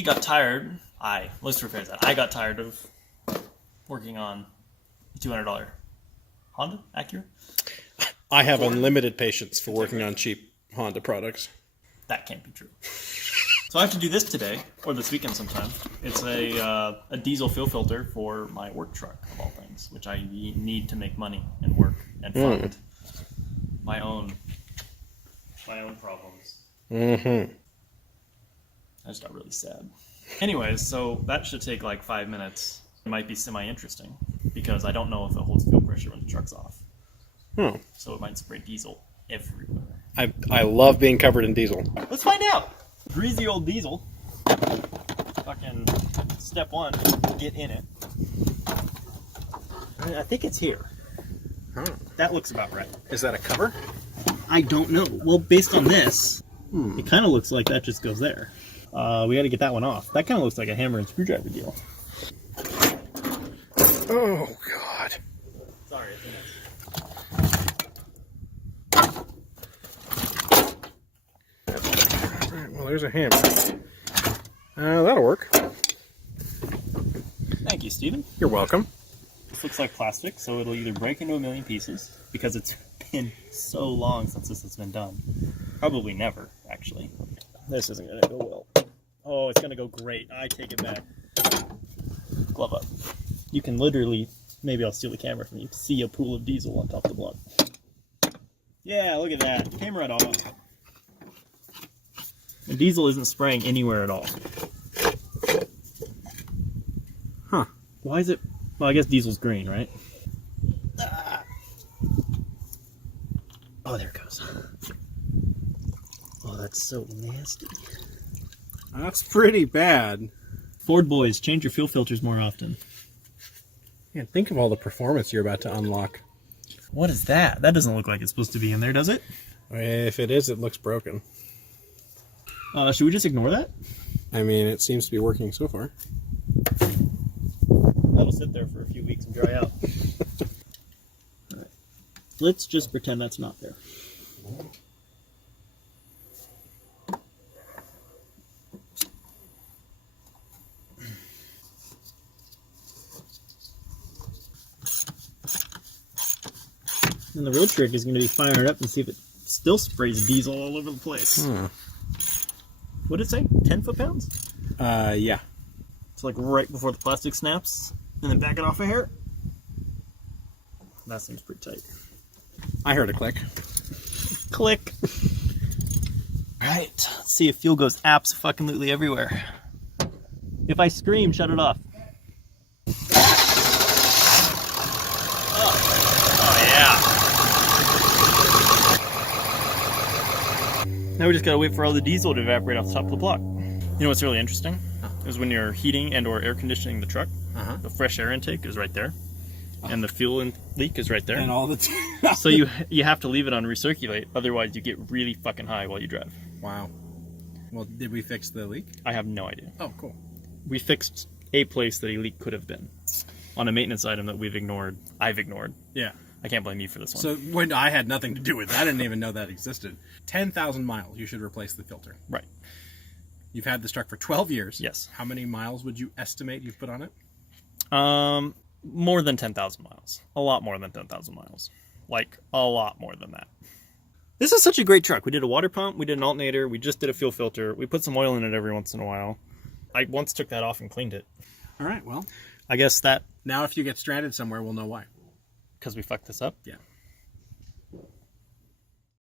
we got tired. Let's rephrase that. I got tired of working on a $200 Honda Acura. I have unlimited patience for working on cheap Honda products. That can't be true. So I have to do this today, or this weekend sometime. It's a diesel fuel filter for my work truck, of all things, which I need to make money and work and fund my own problems. Mm-hmm. I just got really sad. Anyways, so that should take like 5 minutes. It might be semi-interesting, because I don't know if it holds fuel pressure when the truck's off. Oh. So it might spray diesel everywhere. I love being covered in diesel. Let's find out. Greasy old diesel. Fucking step one, get in it. I think it's here. Huh. That looks about right. Is that a cover? I don't know. Well, based on this, it kind of looks like that just goes there. We got to get that one off. That kind of looks like a hammer and screwdriver deal. Oh, God. Sorry, it's a mess. Alright, well, there's a hammer. That'll work. Thank you, Steven. You're welcome. This looks like plastic, so it'll either break into a million pieces, because it's been so long since this has been done. Probably never, actually. This isn't going to go well. Oh, it's going to go great. I take it back. Glove up. You can literally, maybe I'll steal the camera from you, see a pool of diesel on top of the block. Yeah, look at that. Came right off. And diesel isn't spraying anywhere at all. Huh. Why is it... Well, I guess diesel's green, right? Oh, there it goes. Oh, that's so nasty. That's pretty bad. Ford boys, change your fuel filters more often. Man, think of all the performance you're about to unlock. What is that? That doesn't look like it's supposed to be in there, does it? If it is, it looks broken. Should we just ignore that? I mean, it seems to be working so far. That'll sit there for a few weeks and dry out. All right. Let's just pretend that's not there. And the real trick is going to be firing it up and see if it still sprays diesel all over the place. What did it say? 10 foot-pounds? Yeah. It's like right before the plastic snaps, and then back it off a hair. That seems pretty tight. I heard a click. Click. Alright, let's see if fuel goes abso-fucking-lutely everywhere. If I scream, shut it off. Oh yeah. Now we just gotta wait for all the diesel to evaporate off the top of the block. You know what's really interesting? Is when you're heating and or air conditioning the truck, the fresh air intake is right there, and the fuel leak is right there. And all the so you have to leave it on recirculate, otherwise you get really fucking high while you drive. Wow. Well, did we fix the leak? I have no idea. Oh, cool. We fixed a place that a leak could have been on a maintenance item that we've ignored. I've ignored. Yeah. I can't blame you for this one. So when I had nothing to do with that, I didn't even know that existed. 10,000 miles, you should replace the filter. Right. You've had this truck for 12 years. Yes. How many miles would you estimate you've put on it? More than 10,000 miles. A lot more than 10,000 miles. Like, a lot more than that. This is such a great truck. We did a water pump, we did an alternator, we just did a fuel filter, we put some oil in it every once in a while. I once took that off and cleaned it. All right, well. I guess that... Now if you get stranded somewhere, we'll know why. Because we fucked this up? Yeah.